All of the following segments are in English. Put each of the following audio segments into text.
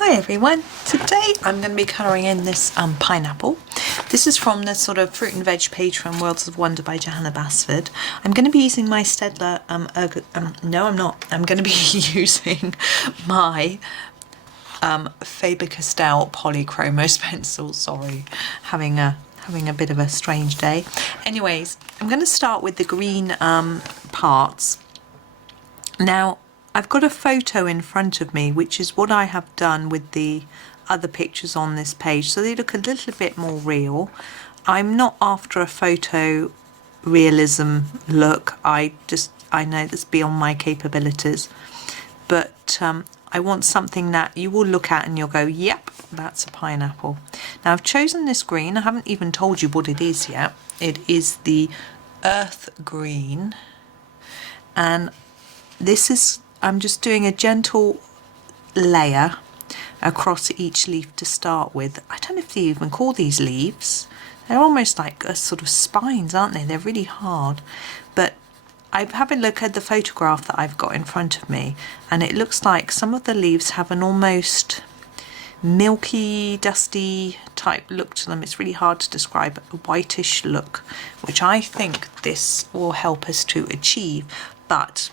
Hi everyone, today I'm going to be colouring in this pineapple. This is from the sort of fruit and veg page from Worlds of Wonder by Johanna Basford. I'm going to be using my Staedtler, no I'm not, I'm going to be using my Faber Castell Polychromos pencil, sorry, having a bit of a strange day. Anyways, I'm going to start with the green parts. Now, I've got a photo in front of me, which is what I have done with the other pictures on this page, so they look a little bit more real. I'm not after a photo realism look, I know that's beyond my capabilities, but I want something that you will look at and you'll go, yep, that's a pineapple. Now I've chosen this green, I haven't even told you what it is yet. It is the earth green, and this is, I'm just doing a gentle layer across each leaf to start with. I don't know if they even call these leaves. They're almost like a sort of spines, aren't they? They're really hard. But I've had a look at the photograph that I've got in front of me, and it looks like some of the leaves have an almost milky, dusty type look to them. It's really hard to describe, a whitish look, which I think this will help us to achieve. But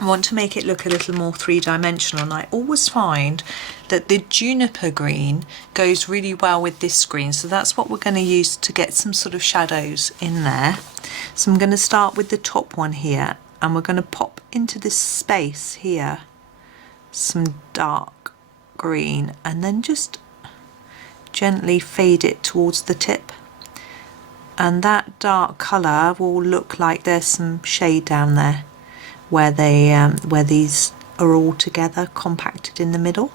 I want to make it look a little more three-dimensional, and I always find that the Juniper Green goes really well with this green, so that's what we're going to use to get some sort of shadows in there. So I'm going to start with the top one here, and we're going to pop into this space here some dark green, and then just gently fade it towards the tip, and that dark colour will look like there's some shade down there where these are all together compacted in the middle,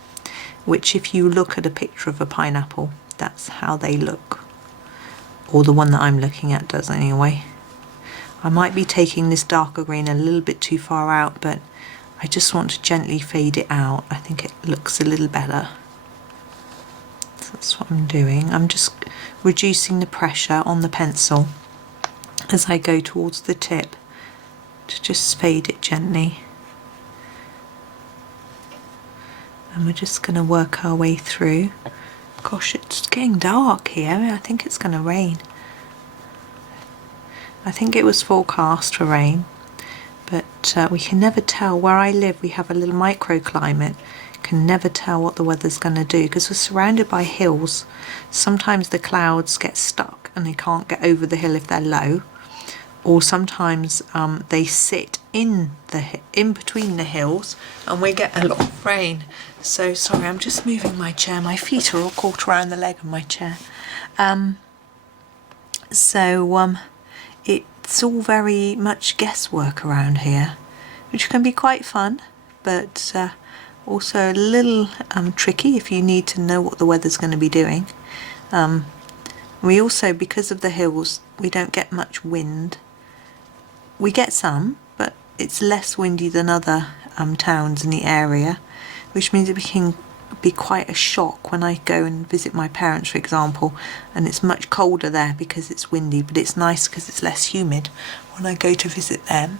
which if you look at a picture of a pineapple, that's how they look, or the one that I'm looking at does anyway. I might be taking this darker green a little bit too far out, but I just want to gently fade it out. I think it looks a little better. So that's what I'm doing. I'm just reducing the pressure on the pencil as I go towards the tip, to just fade it gently, and we're just going to work our way through. Gosh, it's getting dark here. I think it's going to rain. I think it was forecast for rain, but we can never tell. Where I live, we have a little microclimate. Can never tell what the weather's going to do because we're surrounded by hills. Sometimes the clouds get stuck and they can't get over the hill if they're low, or sometimes they sit in between the hills and we get a lot of rain. So sorry, I'm just moving my chair. My feet are all caught around the leg of my chair. It's all very much guesswork around here, which can be quite fun, but also a little tricky if you need to know what the weather's going to be doing. We also, because of the hills, we don't get much wind. We get some, but it's less windy than other towns in the area, which means it can be quite a shock when I go and visit my parents, for example, and it's much colder there because it's windy, but it's nice because it's less humid when I go to visit them.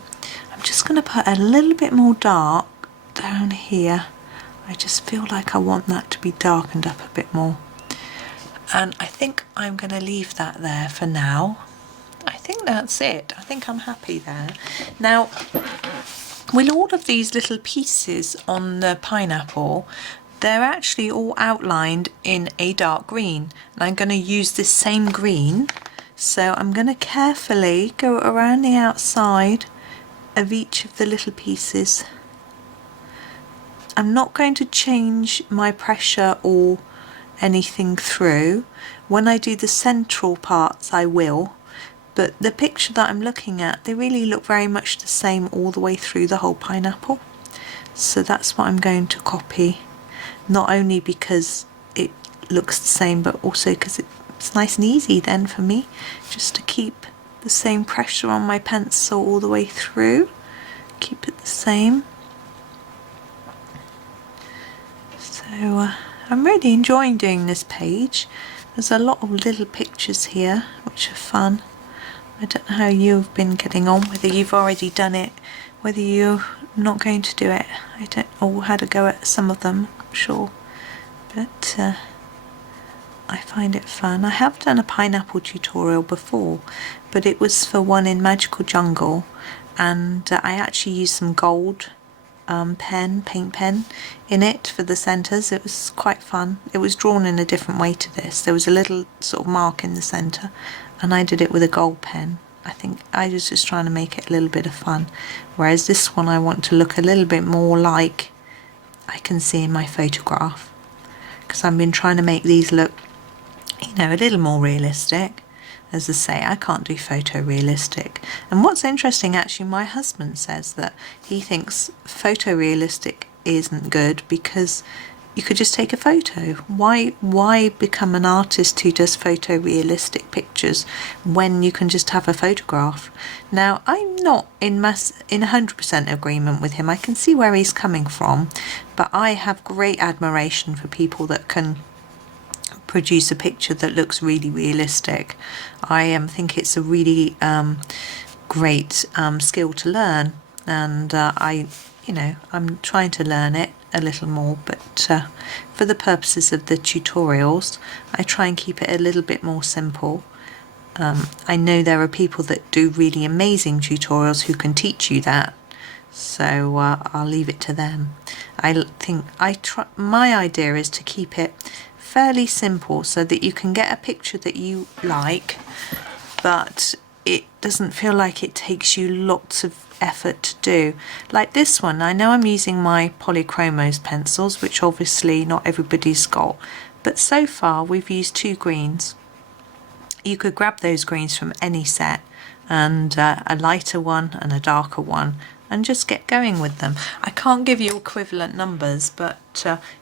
I'm just going to put a little bit more dark down here. I just feel like I want that to be darkened up a bit more, and I think I'm going to leave that there for now. I think that's it. I think I'm happy there. Now, with all of these little pieces on the pineapple, they're actually all outlined in a dark green. And I'm going to use this same green. So I'm going to carefully go around the outside of each of the little pieces. I'm not going to change my pressure or anything through. When I do the central parts, I will. But the picture that I'm looking at, they really look very much the same all the way through the whole pineapple. So that's what I'm going to copy. Not only because it looks the same, but also because it's nice and easy then for me just to keep the same pressure on my pencil all the way through. Keep it the same. So I'm really enjoying doing this page. There's a lot of little pictures here which are fun. I don't know how you've been getting on, whether you've already done it, whether you're not going to do it. I don't know how to go at some of them, I'm sure. but I find it fun. I have done a pineapple tutorial before, but it was for one in Magical Jungle, and I actually used some gold paint pen in it for the centres. It was quite fun. It was drawn in a different way to this. There was a little sort of mark in the centre, and I did it with a gold pen. I think I was just trying to make it a little bit of fun, whereas this one I want to look a little bit more like I can see in my photograph, because I've been trying to make these look, you know, a little more realistic. As I say, I can't do photorealistic. And what's interesting, actually, my husband says that he thinks photorealistic isn't good because you could just take a photo. Why become an artist who does photorealistic pictures when you can just have a photograph? Now, I'm not in 100% agreement with him. I can see where he's coming from, but I have great admiration for people that can produce a picture that looks really realistic. I think it's a really great skill to learn, and I'm trying to learn it a little more, but for the purposes of the tutorials I try and keep it a little bit more simple. I know there are people that do really amazing tutorials who can teach you that, so I'll leave it to them. I think my idea is to keep it fairly simple so that you can get a picture that you like, but it doesn't feel like it takes you lots of effort to do. Like this one, I know I'm using my Polychromos pencils, which obviously not everybody's got, but so far we've used 2 greens. You could grab those greens from any set, and a lighter one and a darker one, and just get going with them. I can't give you equivalent numbers, but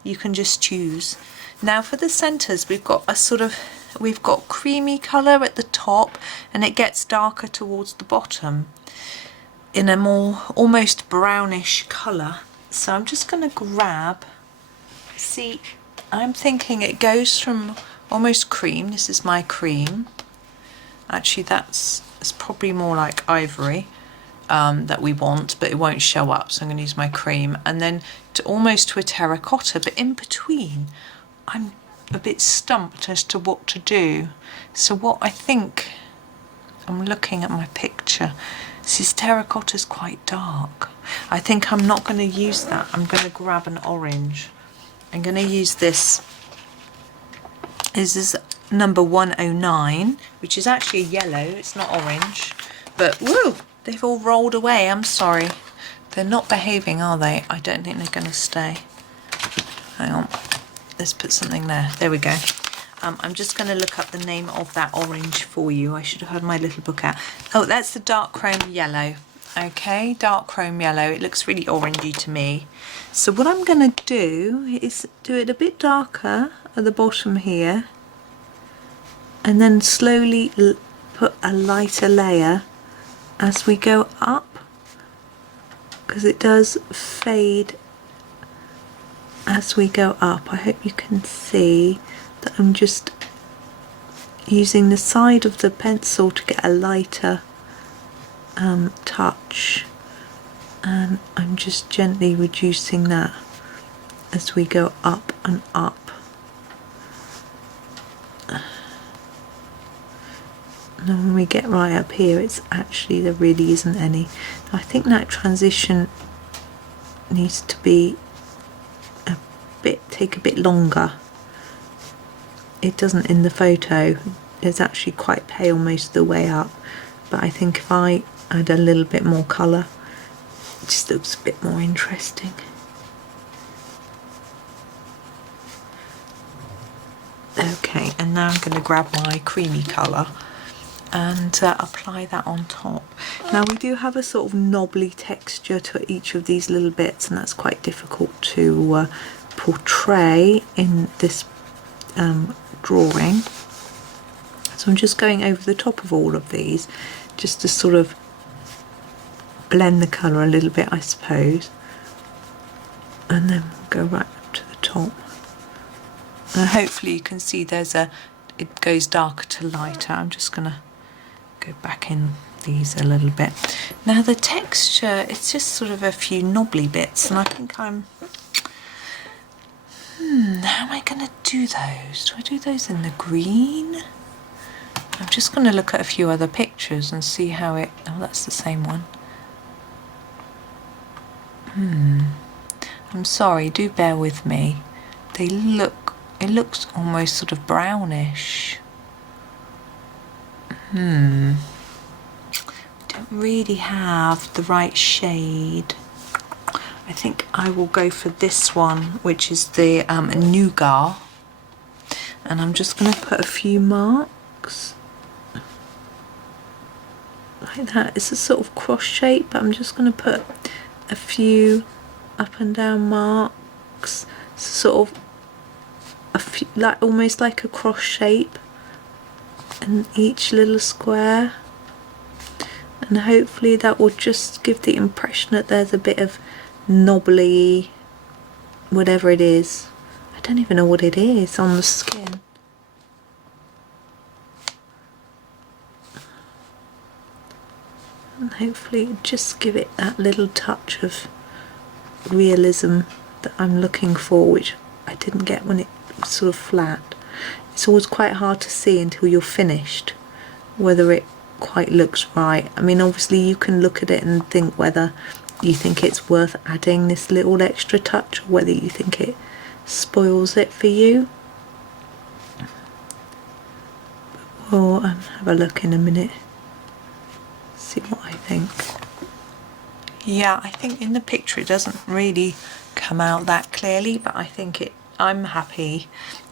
you can just choose. Now for the centres, we've got creamy colour at the top, and it gets darker towards the bottom in a more almost brownish colour. So I'm just going to grab, see, I'm thinking it goes from almost cream, this is my cream, actually it's probably more like ivory that we want, but it won't show up, so I'm going to use my cream, and then almost to a terracotta, but in between I'm a bit stumped as to what to do. So what I think, I'm looking at my picture, this terracotta's quite dark. I think I'm not going to use that. I'm going to grab an orange. I'm going to use this. This is number 109, which is actually yellow, it's not orange, but woo, they've all rolled away. I'm sorry, they're not behaving, are they? I don't think they're going to stay. Hang on, let's put something there. There we go. I'm just going to look up the name of that orange for you. I should have had my little book out. Oh, that's the dark chrome yellow. Okay, dark chrome yellow. It looks really orangey to me. So what I'm going to do is do it a bit darker at the bottom here, and then slowly put a lighter layer as we go up, because it does fade as we go up. I hope you can see that I'm just using the side of the pencil to get a lighter touch, and I'm just gently reducing that as we go up and up. And when we get right up here, it's actually, there really isn't any. I think that transition needs to be take a bit longer. It doesn't in the photo. It's actually quite pale most of the way up, but I think if I add a little bit more colour, it just looks a bit more interesting. Okay, and now I'm going to grab my creamy colour and apply that on top. Now we do have a sort of knobbly texture to each of these little bits, and that's quite difficult to portray in this drawing. So I'm just going over the top of all of these just to sort of blend the colour a little bit, I suppose, and then we'll go right up to the top. And hopefully you can see it goes darker to lighter. I'm just going to go back in these a little bit. Now the texture, it's just sort of a few knobbly bits, and I think I'm How am I going to do those? Do I do those in the green? I'm just going to look at a few other pictures and see how it... Oh, that's the same one. I'm sorry, do bear with me. They look... It looks almost sort of brownish. Don't really have the right shade. I think I will go for this one, which is the Nougat. And I'm just going to put a few marks. Like that. It's a sort of cross shape, but I'm just going to put a few up and down marks. Sort of a few, like almost like a cross shape in each little square. And hopefully that will just give the impression that there's a bit of knobbly, whatever it is. I don't even know what it is on the skin. And hopefully just give it that little touch of realism that I'm looking for, which I didn't get when it was sort of flat. It's always quite hard to see until you're finished whether it quite looks right. I mean, obviously you can look at it and think whether you think it's worth adding this little extra touch or whether you think it spoils it for you. But we'll have a look in a minute, see what I think. Yeah, I think in the picture it doesn't really come out that clearly, but I think I'm happy.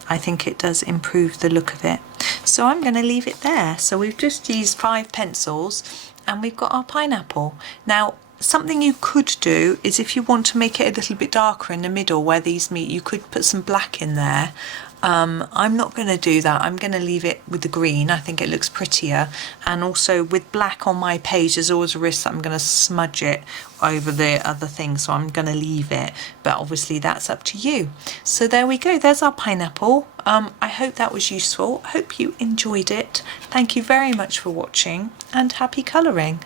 I think it does improve the look of it. So I'm going to leave it there. So we've just used 5 pencils and we've got our pineapple. Now, something you could do is if you want to make it a little bit darker in the middle where these meet, you could put some black in there. I'm not going to do that. I'm going to leave it with the green. I think it looks prettier. And also with black on my page, there's always a risk that I'm going to smudge it over the other thing. So I'm going to leave it. But obviously that's up to you. So there we go. There's our pineapple. I hope that was useful. I hope you enjoyed it. Thank you very much for watching and happy colouring.